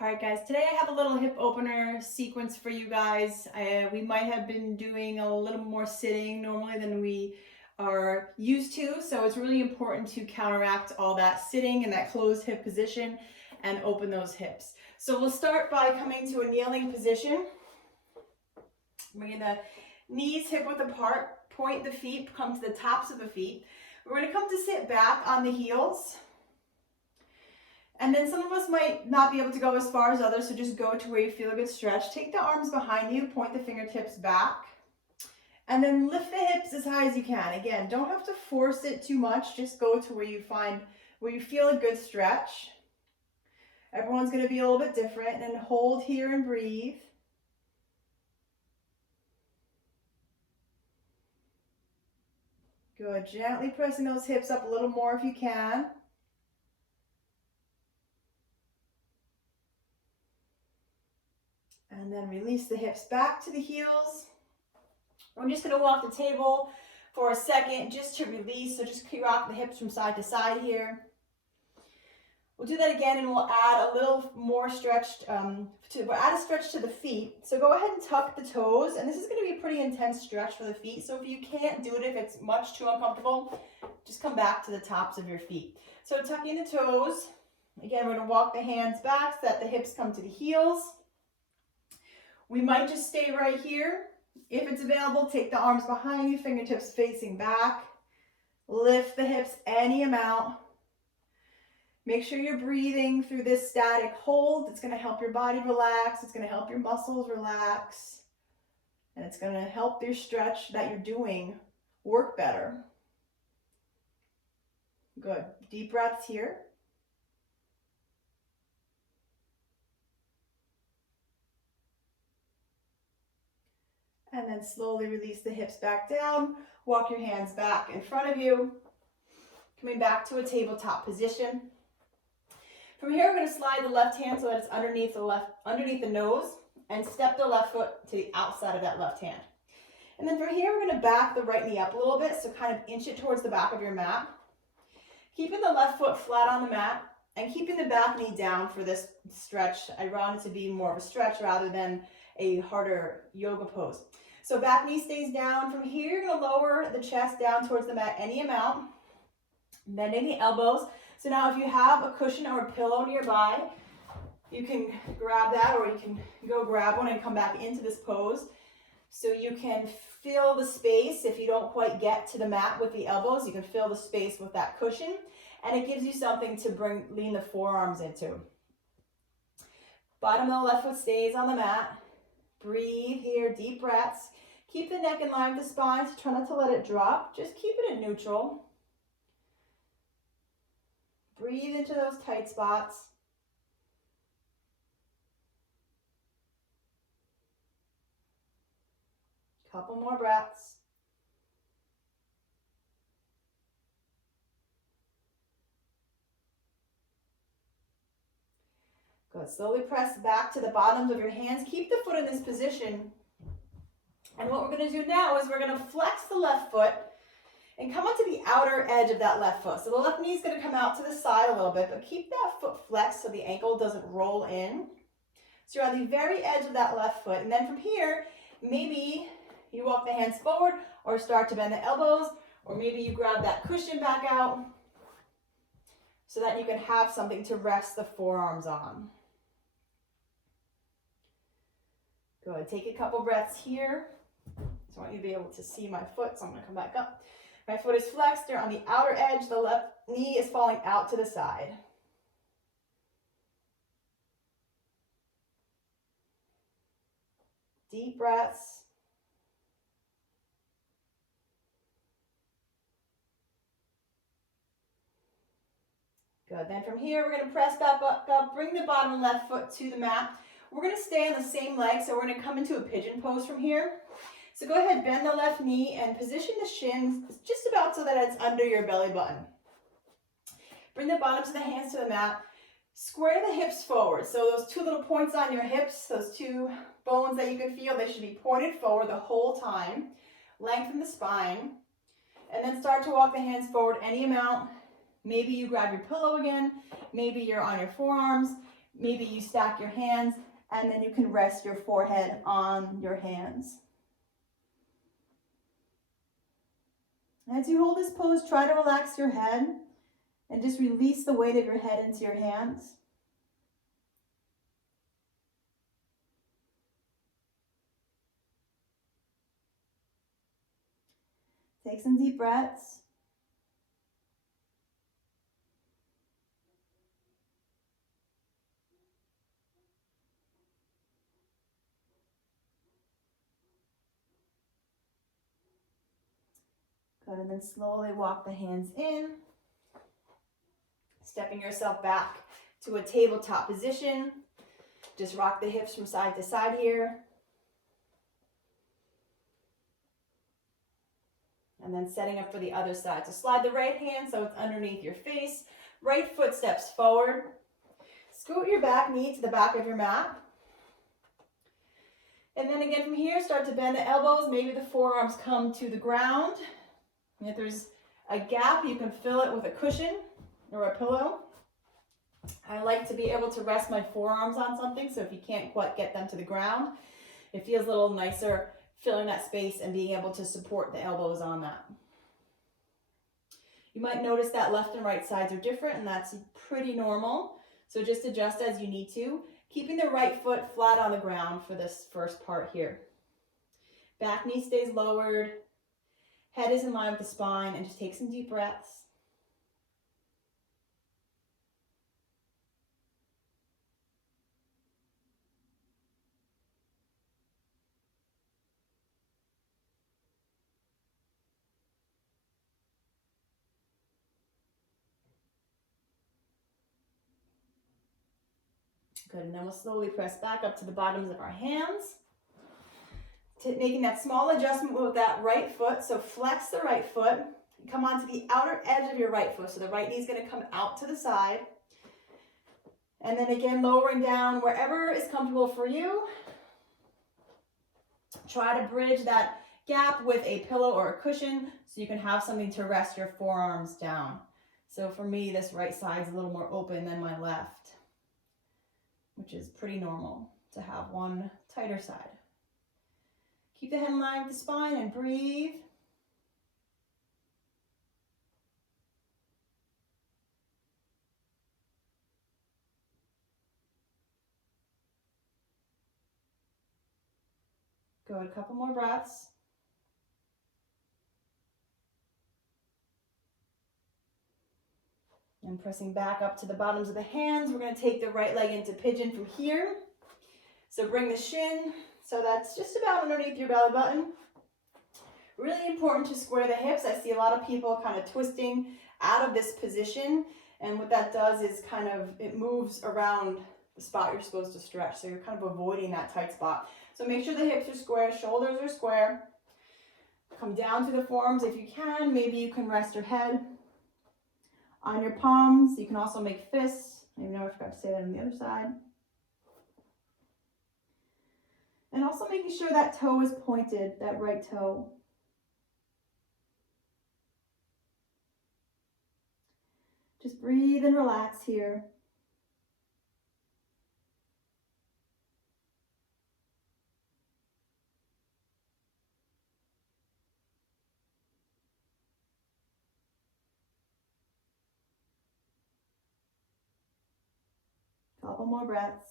All right, guys, today I have a little hip opener sequence for you guys. We might have been doing a little more sitting normally than we are used to, so it's really important to counteract all that sitting and that closed hip position and open those hips. So we'll start by coming to a kneeling position. Bringing the knees hip width apart, point the feet, come to the tops of the feet. We're going to come to sit back on the heels. And then some of us might not be able to go as far as others, so just go to where you feel a good stretch. Take the arms behind you, point the fingertips back, and then lift the hips as high as you can. Again, don't have to force it too much, just go to where you feel a good stretch. Everyone's going to be a little bit different, and hold here and breathe. Good, gently pressing those hips up a little more if you can. And then release the hips back to the heels. We're just going to walk the table for a second just to release. So just rock the hips from side to side here. We'll do that again, and we'll add a little more stretch. We'll add a stretch to the feet. So go ahead and tuck the toes. And this is going to be a pretty intense stretch for the feet. So if you can't do it, if it's much too uncomfortable, just come back to the tops of your feet. So tucking the toes. Again, we're going to walk the hands back so that the hips come to the heels. We might just stay right here. If it's available, take the arms behind you, fingertips facing back. Lift the hips any amount. Make sure you're breathing through this static hold. It's going to help your body relax. It's going to help your muscles relax. And it's going to help your stretch that you're doing work better. Good. Deep breaths here. And then slowly release the hips back down. Walk your hands back in front of you. Coming back to a tabletop position. From here, we're going to slide the left hand so that it's underneath the nose, and step the left foot to the outside of that left hand. And then from here, we're going to back the right knee up a little bit, so kind of inch it towards the back of your mat. Keeping the left foot flat on the mat and keeping the back knee down for this stretch. I want it to be more of a stretch rather than a harder yoga pose. So back knee stays down. From here, you're going to lower the chest down towards the mat any amount, bending the elbows. So now if you have a cushion or a pillow nearby, you can grab that, or you can go grab one and come back into this pose. So you can fill the space. If you don't quite get to the mat with the elbows, you can fill the space with that cushion, and it gives you something to lean the forearms into. Bottom of the left foot stays on the mat. Breathe here, deep breaths. Keep the neck in line with the spine, so try not to let it drop. Just keep it at neutral. Breathe into those tight spots. Couple more breaths. Good. Slowly press back to the bottoms of your hands. Keep the foot in this position. And what we're going to do now is we're going to flex the left foot and come onto the outer edge of that left foot. So the left knee is going to come out to the side a little bit, but keep that foot flexed so the ankle doesn't roll in. So you're on the very edge of that left foot. And then from here, maybe you walk the hands forward or start to bend the elbows, or maybe you grab that cushion back out so that you can have something to rest the forearms on. Good. Take a couple breaths here. So I want you to be able to see my foot, so I'm going to come back up. My foot is flexed. They're on the outer edge. The left knee is falling out to the side. Deep breaths. Good. Then from here, we're going to press back up, bring the bottom left foot to the mat. We're going to stay on the same leg, so we're going to come into a pigeon pose from here. So go ahead, bend the left knee and position the shins just about so that it's under your belly button. Bring the bottoms of the hands to the mat. Square the hips forward. So those two little points on your hips, those two bones that you can feel, they should be pointed forward the whole time. Lengthen the spine. And then start to walk the hands forward any amount. Maybe you grab your pillow again. Maybe you're on your forearms. maybe you stack your hands and then you can rest your forehead on your hands. As you hold this pose, try to relax your head and just release the weight of your head into your hands. Take some deep breaths. Good, and then slowly walk the hands in, stepping yourself back to a tabletop position. Just rock the hips from side to side here. And then setting up for the other side. So slide the right hand so it's underneath your face. Right foot steps forward. Scoot your back knee to the back of your mat. And then again from here, start to bend the elbows. Maybe the forearms come to the ground. And if there's a gap, you can fill it with a cushion or a pillow. I like to be able to rest my forearms on something, so if you can't quite get them to the ground, it feels a little nicer filling that space and being able to support the elbows on that. You might notice that left and right sides are different, and that's pretty normal. So just adjust as you need to, keeping the right foot flat on the ground for this first part here. Back knee stays lowered. Head is in line with the spine, and just take some deep breaths. Good, and then we'll slowly press back up to the bottoms of our hands. Making that small adjustment with that right foot. So flex the right foot. Come onto the outer edge of your right foot. So the right knee is going to come out to the side. And then again, lowering down wherever is comfortable for you. Try to bridge that gap with a pillow or a cushion so you can have something to rest your forearms down. So for me, this right side is a little more open than my left, which is pretty normal to have one tighter side. Keep the head in line with the spine and breathe. Good, a couple more breaths. And pressing back up to the bottoms of the hands, we're going to take the right leg into pigeon from here. So bring the shin, so that's just about underneath your belly button. Really important to square the hips. I see a lot of people kind of twisting out of this position, and what that does is it moves around the spot you're supposed to stretch, so you're kind of avoiding that tight spot. So make sure the hips are square, shoulders are square. Come down to the forearms if you can. Maybe you can rest your head on your palms. You can also make fists. Maybe I forgot to say that on the other side. And also making sure that toe is pointed, that right toe. Just breathe and relax here. Couple more breaths.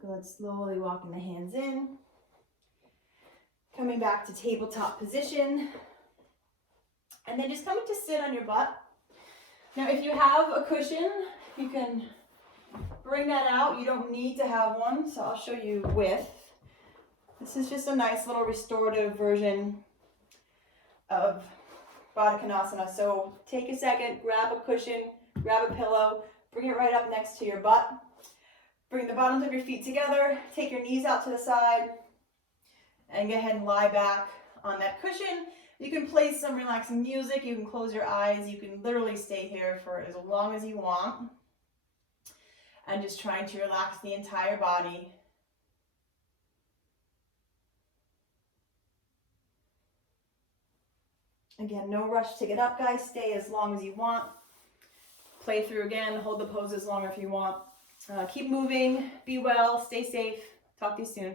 Good, slowly walking the hands in. Coming back to tabletop position. And then just coming to sit on your butt. Now if you have a cushion, you can bring that out. You don't need to have one, so I'll show you with. This is just a nice little restorative version of Baddha Konasana. So take a second, grab a cushion, grab a pillow, bring it right up next to your butt. Bring the bottoms of your feet together, take your knees out to the side, and go ahead and lie back on that cushion. You can play some relaxing music, you can close your eyes, you can literally stay here for as long as you want. And just trying to relax the entire body. Again, no rush to get up, guys. Stay as long as you want. Play through again. Hold the pose as long as you want. Keep moving. Be well. Stay safe. Talk to you soon.